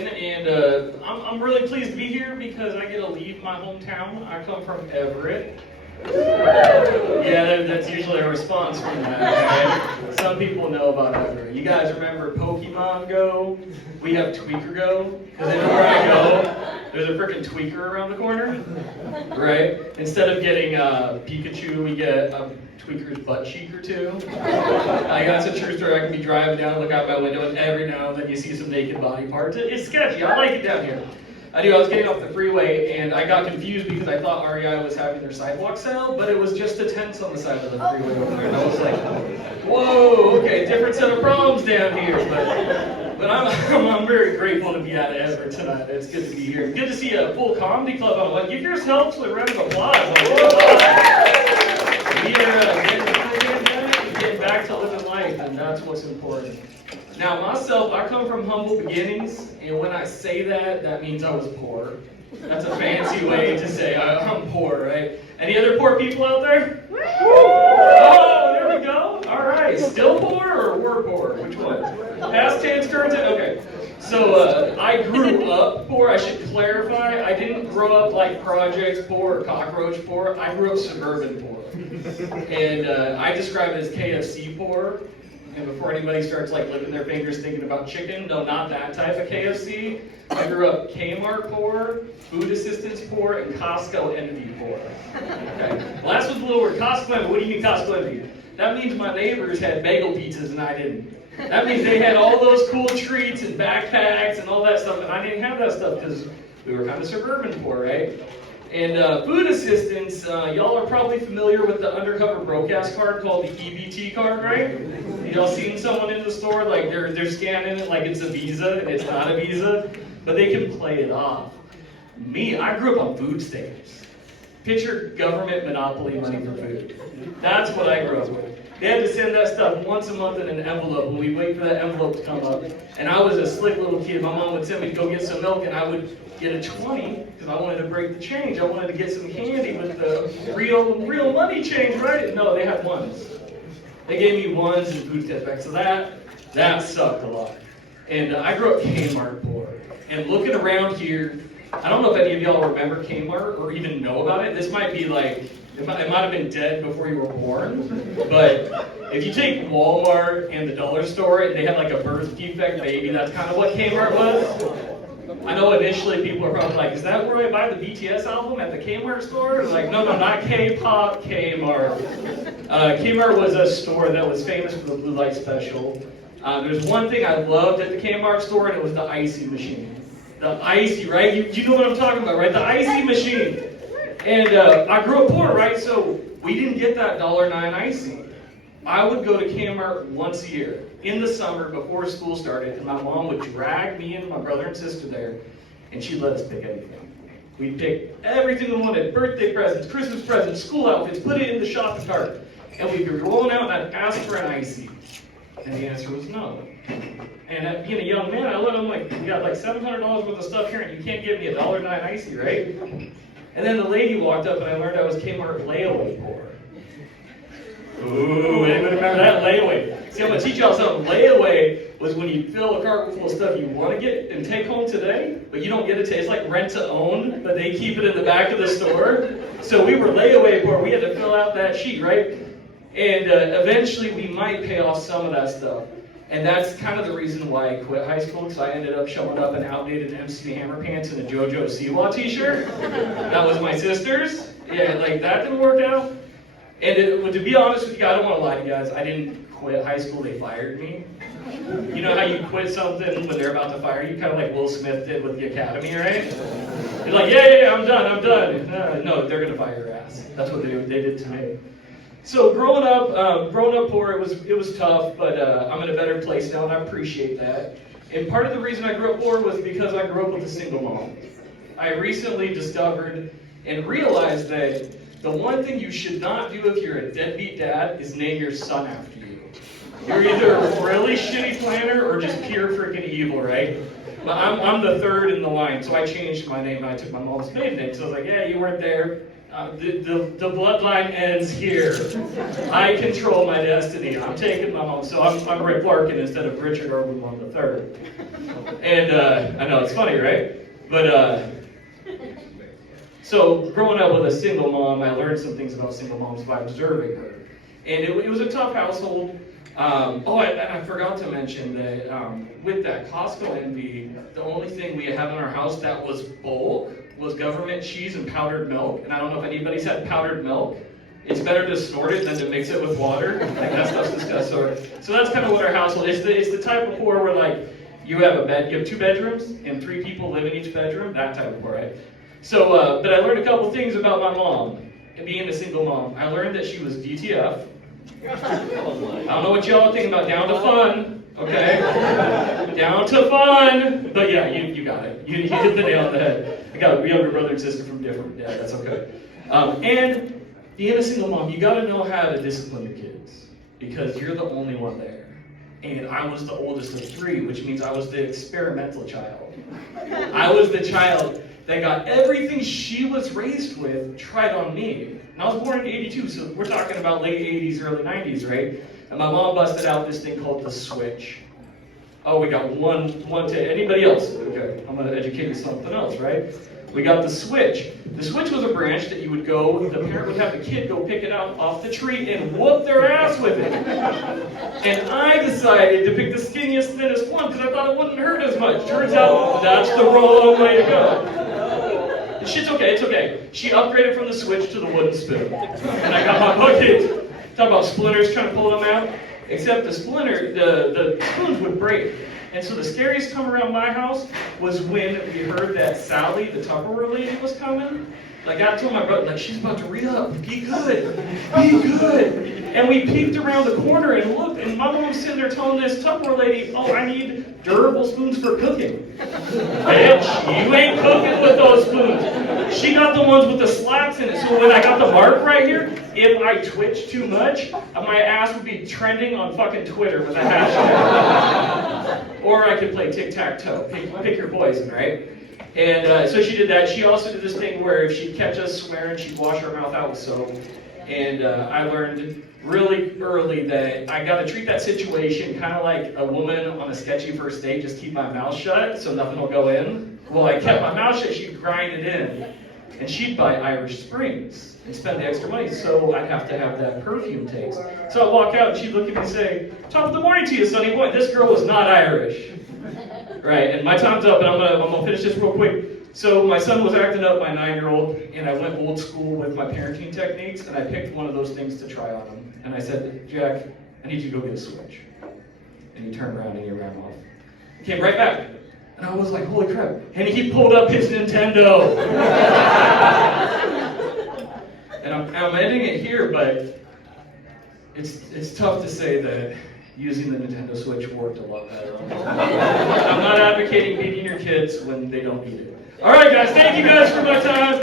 Morgan, and I'm really pleased to be here because I get to leave my hometown. I come from Everett. Yeah, that's usually a response from that, right? Some people know about Everett. You guys remember Pokemon Go? We have Tweaker Go, because everywhere I go, there's a freaking tweaker around the corner, right? Instead of getting Pikachu, we get a tweaker's butt cheek or two. That's a true story. I can be driving down, look out my window, and every now and then you see some naked body parts. It's sketchy. I like it down here. I was getting off the freeway, and I got confused because I thought REI was having their sidewalk sale, but it was just the tents on the side of the freeway over there. And I was like, whoa, okay, different set of problems down here. But I'm very grateful to be out of Everett tonight. It's good to be here. Good to see a full comedy club. I'm give yourselves a round of applause. We are getting back to living life, and that's what's important. Now, myself, I come from humble beginnings, and when I say that, that means I was poor. That's a fancy way to say I'm poor, right? Any other poor people out there? Oh, there we go. All right. Still poor or were poor? Which one? Past tense, current tense? Okay. So I grew up poor. I should clarify. I didn't grow up like projects poor or cockroach poor. I grew up suburban poor. And I describe it as KFC poor. And before anybody starts like licking their fingers thinking about chicken, no, not that type of KFC. I grew up Kmart poor, food assistance poor, and Costco envy poor. Okay. Well, that's what's a little word. Costco envy. What do you mean Costco envy? That means my neighbors had bagel pizzas and I didn't. That means they had all those cool treats and backpacks and all that stuff, and I didn't have that stuff because we were kind of suburban poor, right? And food assistance, y'all are probably familiar with the undercover broadcast card called the EBT card, right? Y'all seen someone in the store, like they're scanning it like it's a Visa, and it's not a Visa, but they can play it off. Me, I grew up on food stamps. Picture government monopoly money for food. That's what I grew up with. They had to send that stuff once a month in an envelope, and we'd wait for that envelope to come up. And I was a slick little kid. My mom would send me to go get some milk, and I would get a 20 because I wanted to break the change. I wanted to get some candy with the real money change, right? No, they had ones. They gave me ones and food stamps back. So that sucked a lot. And I grew up Kmart poor. And looking around here, I don't know if any of y'all remember Kmart or even know about it. This might be like, it might have been dead before you were born. But if you take Walmart and the dollar store, they had like a birth defect baby. That's kind of what Kmart was. I know initially people are probably like, is that where I buy the BTS album at the Kmart store? Like, no, not K-pop, Kmart. Kmart was a store that was famous for the blue light special. There's one thing I loved at the Kmart store, and it was the icy machine. The icy, right? You know what I'm talking about, right? The icy machine. And I grew up poor, right? So we didn't get that $1.09 icy. I would go to Kmart once a year in the summer before school started, and my mom would drag me and my brother and sister there, and she'd let us pick anything. We'd pick everything we wanted: birthday presents, Christmas presents, school outfits, put it in the shopping cart, and we'd be rolling out, and I'd ask for an icy, and the answer was no. And being a young man, I looked, I'm like, you got like $700 worth of stuff here, and you can't give me a $1.09 icy, right? And then the lady walked up, and I learned I was Kmart layaway poor. Ooh, anybody remember that? Layaway. See, I'm going to teach y'all something. Layaway was when you fill a cart full of stuff you want to get and take home today, but you don't get it today. It's like rent to own, but they keep it in the back of the store. So we were layaway poor. We had to fill out that sheet, right? And eventually we might pay off some of that stuff. And that's kind of the reason why I quit high school, because I ended up showing up in outdated MC Hammer pants and a JoJo Siwa t-shirt. That was my sister's. Yeah, like that didn't work out. And to be honest with you, I don't want to lie to you guys, I didn't quit high school, they fired me. You know how you quit something when they're about to fire you, kind of like Will Smith did with the Academy, right? You're like, yeah, I'm done. No, they're going to fire your ass. That's what they did to me. So growing up poor, it was tough, but I'm in a better place now, and I appreciate that. And part of the reason I grew up poor was because I grew up with a single mom. I recently discovered and realized that the one thing you should not do if you're a deadbeat dad is name your son after you. You're either a really shitty planner or just pure freaking evil, right? But I'm the third in the line, so I changed my name and I took my mom's maiden name. So I was like, yeah, you weren't there. The bloodline ends here. I control my destiny. I'm taking my mom. So I'm Rick Larkin instead of Richard Oberblum III. And I know it's funny, right? But so growing up with a single mom, I learned some things about single moms by observing her. And it was a tough household. I forgot to mention that with that Costco envy, the only thing we have in our house that was bulk was government cheese and powdered milk. And I don't know if anybody's had powdered milk. It's better to snort it than to mix it with water. Like that stuff's disgusting. So that's kind of what our household is. It's the type of poor where like you have 2 bedrooms and 3 people live in each bedroom. That type of poor, right? So, but I learned a couple things about my mom and being a single mom. I learned that she was DTF. I don't know what y'all think about down to fun, okay? Down to fun! But yeah, you got it. You hit the nail on the head. I got a younger brother and sister from different, yeah, that's okay. And being a single mom, you gotta know how to discipline your kids because you're the only one there. And I was the oldest of 3, which means I was the experimental child. I was the child that got everything she was raised with tried on me. And I was born in '82, so we're talking about late '80s, early '90s, right? And my mom busted out this thing called the switch. Oh, we got one to anybody else? Okay, I'm gonna educate you something else, right? We got the switch. The switch was a branch that you would go, the parent would have the kid go pick it out off the tree and whoop their ass with it. And I decided to pick the skinniest, thinnest one because I thought it wouldn't hurt as much. Turns out that's the wrong way to go. Shit's okay, it's okay. She upgraded from the switch to the wooden spoon. And I got my bucket. Talk about splinters trying to pull them out. Except the spoons would break. And so the scariest time around my house was when we heard that Sally, the Tupperware lady, was coming. Like I told my brother, like she's about to re-up. Be good. Be good. And we peeked around the corner and looked, and my mom was sitting there telling this Tupperware lady, oh, I need durable spoons for cooking. Bitch, you ain't cooking with those spoons. She got the ones with the slats in it, so when I got the mark right here, if I twitch too much, my ass would be trending on fucking Twitter with a hashtag. Or I could play tic-tac-toe. Pick your poison, right? And so she did that. She also did this thing where if she'd catch us swearing, she'd wash her mouth out with soap. And I learned really early that I got to treat that situation kind of like a woman on a sketchy first date, just keep my mouth shut so nothing will go in. Well, I kept my mouth shut, she'd grind it in. And she'd buy Irish Springs and spend the extra money, so I'd have to have that perfume taste. So I'd walk out and she'd look at me and say, top of the morning to you, sonny boy. This girl was not Irish. Right, and my time's up, and I'm gonna finish this real quick. So my son was acting up, my 9-year-old, and I went old school with my parenting techniques, and I picked one of those things to try on him. And I said, Jack, I need you to go get a Switch. And he turned around and he ran off. He came right back. And I was like, holy crap. And he pulled up his Nintendo. And I'm ending it here, but it's tough to say that using the Nintendo Switch worked a lot better. I'm not advocating beating your kids when they don't need it. All right, guys, thank you guys for my time.